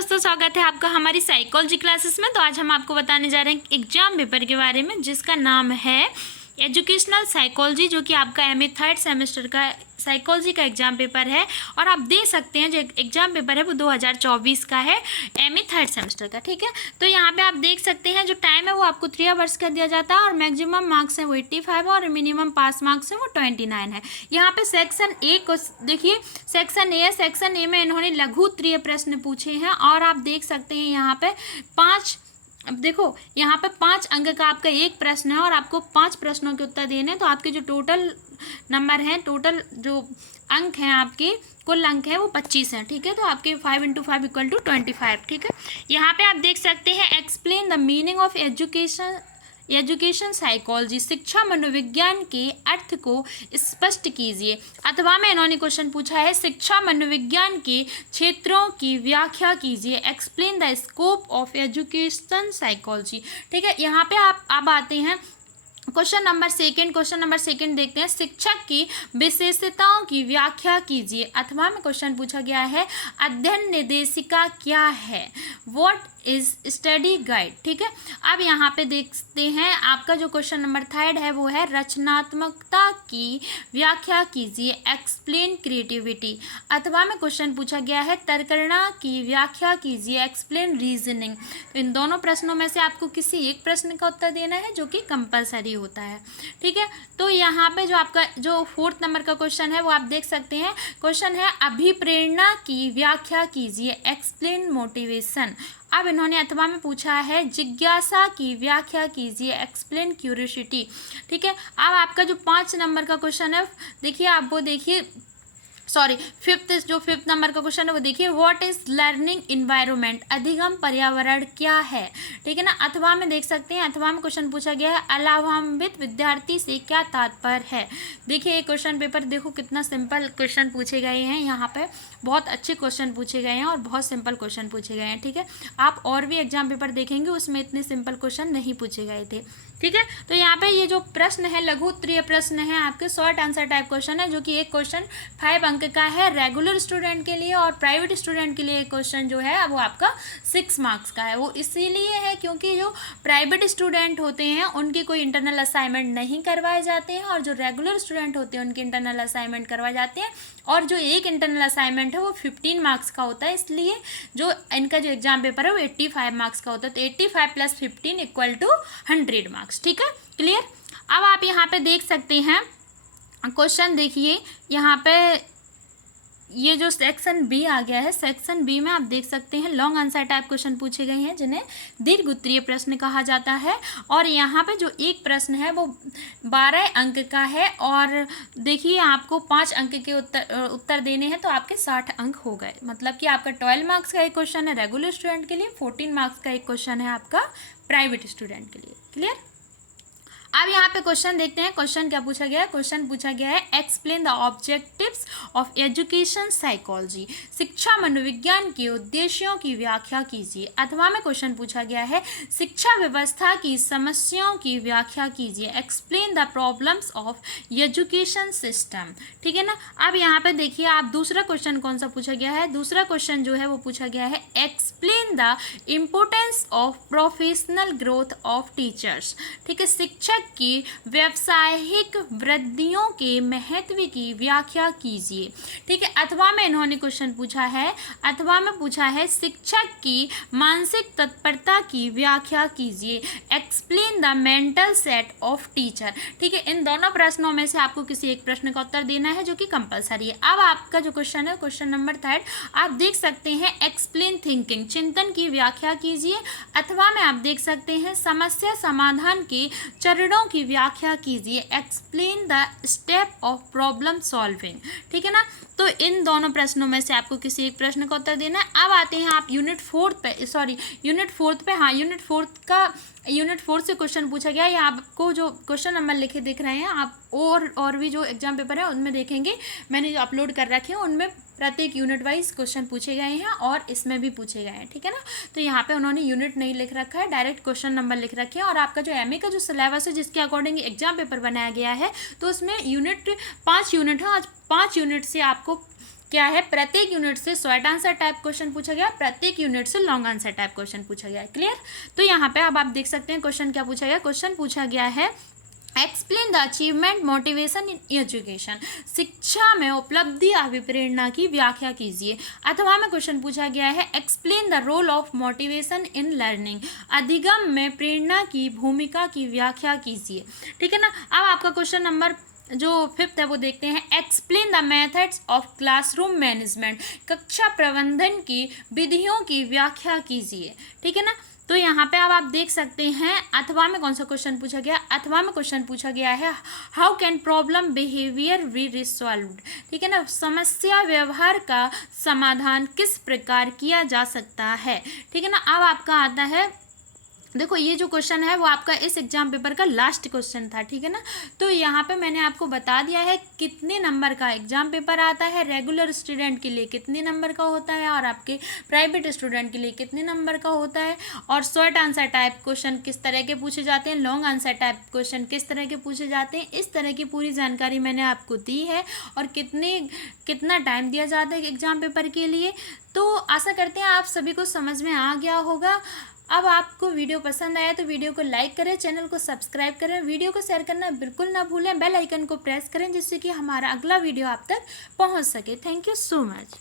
दोस्तों, स्वागत है आपका हमारी साइकोलॉजी क्लासेस में। तो आज हम आपको बताने जा रहे हैं एग्जाम पेपर के बारे में, जिसका नाम है एजुकेशनल साइकोलॉजी, जो कि आपका एमए थर्ड सेमेस्टर का साइकोलॉजी का एग्जाम पेपर है। और आप देख सकते हैं जो एग्जाम पेपर है वो 2024 का है, एमए थर्ड सेमेस्टर का। ठीक है, तो यहाँ पे आप देख सकते हैं जो टाइम है वो आपको 3 आवर्स का दिया जाता है और मैक्सिमम मार्क्स है वो 85 और मिनिमम पास मार्क्स है वो 29 है। यहाँ पे सेक्शन ए को देखिए, सेक्शन ए है। सेक्शन ए में इन्होंने लघु उत्तरीय प्रश्न पूछे हैं और आप देख सकते हैं यहाँ पे 5, अब देखो यहाँ पे 5 अंक का आपका एक प्रश्न है और आपको 5 प्रश्नों के उत्तर देने हैं। तो आपके जो टोटल नंबर हैं, टोटल जो अंक हैं, आपके कुल अंक है वो 25 हैं। ठीक है, तो आपके 5 × 5 = 25। ठीक है, यहाँ पे आप देख सकते हैं explain the meaning of education psychology, शिक्षा मनोविज्ञान के अर्थ को स्पष्ट कीजिए। अथवा में इन्होंने क्वेश्चन पूछा है शिक्षा मनोविज्ञान के क्षेत्रों की व्याख्या कीजिए। Explain the scope of education psychology. ठीक है, यहाँ पे आप अब आते हैं क्वेश्चन नंबर सेकंड देखते हैं। शिक्षक की विशेषताओं की व्याख्या कीजिए। अथवा में क्वेश्चन पूछा गया है अध्ययन निर्देशिका क्या है, व्हाट इज स्टडी गाइड। ठीक है, अब यहाँ पे देखते हैं आपका जो क्वेश्चन नंबर 3 है वो है रचनात्मकता की व्याख्या कीजिए। Explain creativity. अथवा में क्वेश्चन पूछा गया है तर्कणा की व्याख्या कीजिए। Explain reasoning. तो इन दोनों प्रश्नों में से आपको किसी एक प्रश्न का उत्तर देना है, जो कि कंपलसरी होता है। ठीक है, तो यहाँ पे जो आपका जो 4th नंबर का क्वेश्चन है वो आप देख सकते हैं। क्वेश्चन है अभिप्रेरणा की व्याख्या कीजिए। Explain motivation. अब इन्होंने अथवा में पूछा है जिज्ञासा की व्याख्या कीजिए। Explain curiosity. ठीक है, अब आपका जो 5 नंबर का क्वेश्चन है, देखिए आप वो देखिए, सॉरी 5th नंबर का क्वेश्चन है वो देखिए, व्हाट इज लर्निंग इन्वायरमेंट, अधिगम पर्यावरण क्या है। ठीक है ना, अथवा में देख सकते हैं, अथवा में क्वेश्चन पूछा गया है अलाभान्वित विद्यार्थी से क्या तात्पर्य है। देखिए ये क्वेश्चन पेपर देखो कितना सिंपल क्वेश्चन पूछे गए हैं, यहाँ पे बहुत अच्छे क्वेश्चन पूछे गए हैं और बहुत सिंपल क्वेश्चन पूछे गए हैं। ठीक है, आप और भी एग्जाम पेपर देखेंगे उसमें इतने सिंपल क्वेश्चन नहीं पूछे गए थे। ठीक है, तो यहाँ पे ये जो प्रश्न है लघु उत्तरीय प्रश्न है, आपके शॉर्ट आंसर टाइप क्वेश्चन है, जो कि एक क्वेश्चन 5 अंक का है रेगुलर स्टूडेंट के लिए, और प्राइवेट स्टूडेंट के लिए एक क्वेश्चन जो है वो आपका 6 मार्क्स का है। वो इसीलिए है क्योंकि जो प्राइवेट स्टूडेंट होते हैं उनकी कोई इंटरनल असाइनमेंट नहीं करवाए जाते हैं, और जो रेगुलर स्टूडेंट होते हैं उनके इंटरनल असाइनमेंट करवाए जाते हैं। और जो एक इंटरनल असाइनमेंट है वो 15 मार्क्स का होता है, इसलिए जो इनका जो एग्जाम पेपर है वो 85 मार्क्स का होता है। तो 85 + 15 = 100 मार्क्स। ठीक है, क्लियर। अब आप यहाँ पे देख सकते हैं क्वेश्चन, देखिए यहाँ पे ये जो सेक्शन बी आ गया है, सेक्शन बी में आप देख सकते हैं लॉन्ग आंसर टाइप क्वेश्चन पूछे गए हैं, जिन्हें दीर्घ उत्तरीय प्रश्न कहा जाता है। और यहाँ पे जो एक प्रश्न है वो 12 अंक का है, और देखिए आपको 5 अंक के उत्तर देने हैं, तो आपके 60 अंक हो गए। मतलब कि आपका 12 मार्क्स का एक क्वेश्चन है रेगुलर स्टूडेंट के लिए, 14 मार्क्स का एक क्वेश्चन है आपका प्राइवेट स्टूडेंट के लिए। क्लियर। अब यहाँ पे क्वेश्चन देखते हैं, क्वेश्चन क्या पूछा गया है। क्वेश्चन पूछा गया है explain the objectives of education psychology, शिक्षा मनोविज्ञान के उद्देश्यों की व्याख्या कीजिए। अथवा में क्वेश्चन पूछा गया है शिक्षा व्यवस्था की समस्याओं की व्याख्या कीजिए। Explain the problems of education system. ठीक है ना, अब यहाँ पे देखिए आप दूसरा क्वेश्चन कौन सा पूछा गया है। दूसरा क्वेश्चन जो है वो पूछा गया है explain the importance of professional growth of teachers. ठीक है, शिक्षक की व्यावसायिक वृद्धियों के महत्व की व्याख्या कीजिए। ठीक है, अथवा में इन्होंने क्वेश्चन पूछा है, अथवा में पूछा है शिक्षक की मानसिक तत्परता की व्याख्या कीजिए। Explain the mental set of teacher. ठीक है, इन दोनों प्रश्नों में से आपको किसी एक प्रश्न का उत्तर देना है, जो कि कंपलसरी है। अब आपका जो क्वेश्चन है क्वेश्चन नंबर 3 आप देख सकते हैं एक्सप्लेन थिंकिंग, चिंतन की व्याख्या कीजिए। अथवा में आप देख सकते हैं समस्या समाधान के चरणों की व्याख्या कीजिए। Explain the step of problem solving. ठीक है ना, तो इन दोनों प्रश्नों में से आपको किसी एक प्रश्न का उत्तर देना है। अब आते हैं आप यूनिट 4 पे, यूनिट 4 से क्वेश्चन पूछा गया है। आपको जो क्वेश्चन नंबर लिखे दिख रहे हैं, आप और भी जो एग्जाम पेपर है उनमें देखेंगे, मैंने जो अपलोड कर रखे हैं उनमें प्रत्येक यूनिट वाइज क्वेश्चन पूछे गए हैं और इसमें भी पूछे गए हैं। ठीक है ना, तो यहाँ पे उन्होंने यूनिट नहीं लिख रखा है, डायरेक्ट क्वेश्चन नंबर लिख रखे हैं। और आपका जो एमए का जो सिलेबस है जिसके अकॉर्डिंग एग्जाम पेपर बनाया गया है, तो उसमें 5 यूनिट है, आज 5 यूनिट से आपको क्या है, प्रत्येक यूनिट से शॉर्ट आंसर टाइप क्वेश्चन पूछा गया, प्रत्येक यूनिट से लॉन्ग आंसर टाइप क्वेश्चन पूछा गया। क्लियर। तो यहाँ पे अब आप देख सकते हैं क्वेश्चन क्या पूछा गया। क्वेश्चन पूछा गया है explain the achievement motivation in education, शिक्षा में उपलब्धि अभिप्रेरणा की व्याख्या कीजिए। अथवा में क्वेश्चन पूछा गया है explain the role of motivation in learning, अधिगम में प्रेरणा की भूमिका की व्याख्या कीजिए। ठीक है ना। अब आपका क्वेश्चन नंबर जो 5th है वो देखते हैं। Explain the methods of classroom management, कक्षा प्रबंधन की विधियों की व्याख्या कीजिए। ठीक है ना। तो यहाँ पे अब आप देख सकते हैं अथवा में कौन सा क्वेश्चन पूछा गया। अथवा में क्वेश्चन पूछा गया है how can problem behaviour be resolved. ठीक है ना। समस्या व्यवहार का समाधान किस प्रकार किया जा सकता है। ठीक है ना। अब आपका आता है, देखो ये जो क्वेश्चन है वो आपका इस एग्जाम पेपर का लास्ट क्वेश्चन था। ठीक है ना। तो यहाँ पे मैंने आपको बता दिया है कितने नंबर का एग्जाम पेपर आता है, रेगुलर स्टूडेंट के लिए कितने नंबर का होता है और आपके प्राइवेट स्टूडेंट के लिए कितने नंबर का होता है, और शॉर्ट आंसर टाइप क्वेश्चन किस तरह के पूछे जाते हैं, लॉन्ग आंसर टाइप क्वेश्चन किस तरह के पूछे जाते हैं। इस तरह की पूरी जानकारी मैंने आपको दी है और कितना टाइम दिया जाता है एग्जाम पेपर के लिए। तो आशा करते हैं आप सभी को समझ में आ गया होगा। अब आपको वीडियो पसंद आया तो वीडियो को लाइक करें, चैनल को सब्सक्राइब करें, वीडियो को शेयर करना बिल्कुल ना भूलें, बेल आइकन को प्रेस करें जिससे कि हमारा अगला वीडियो आप तक पहुंच सके। Thank you so much.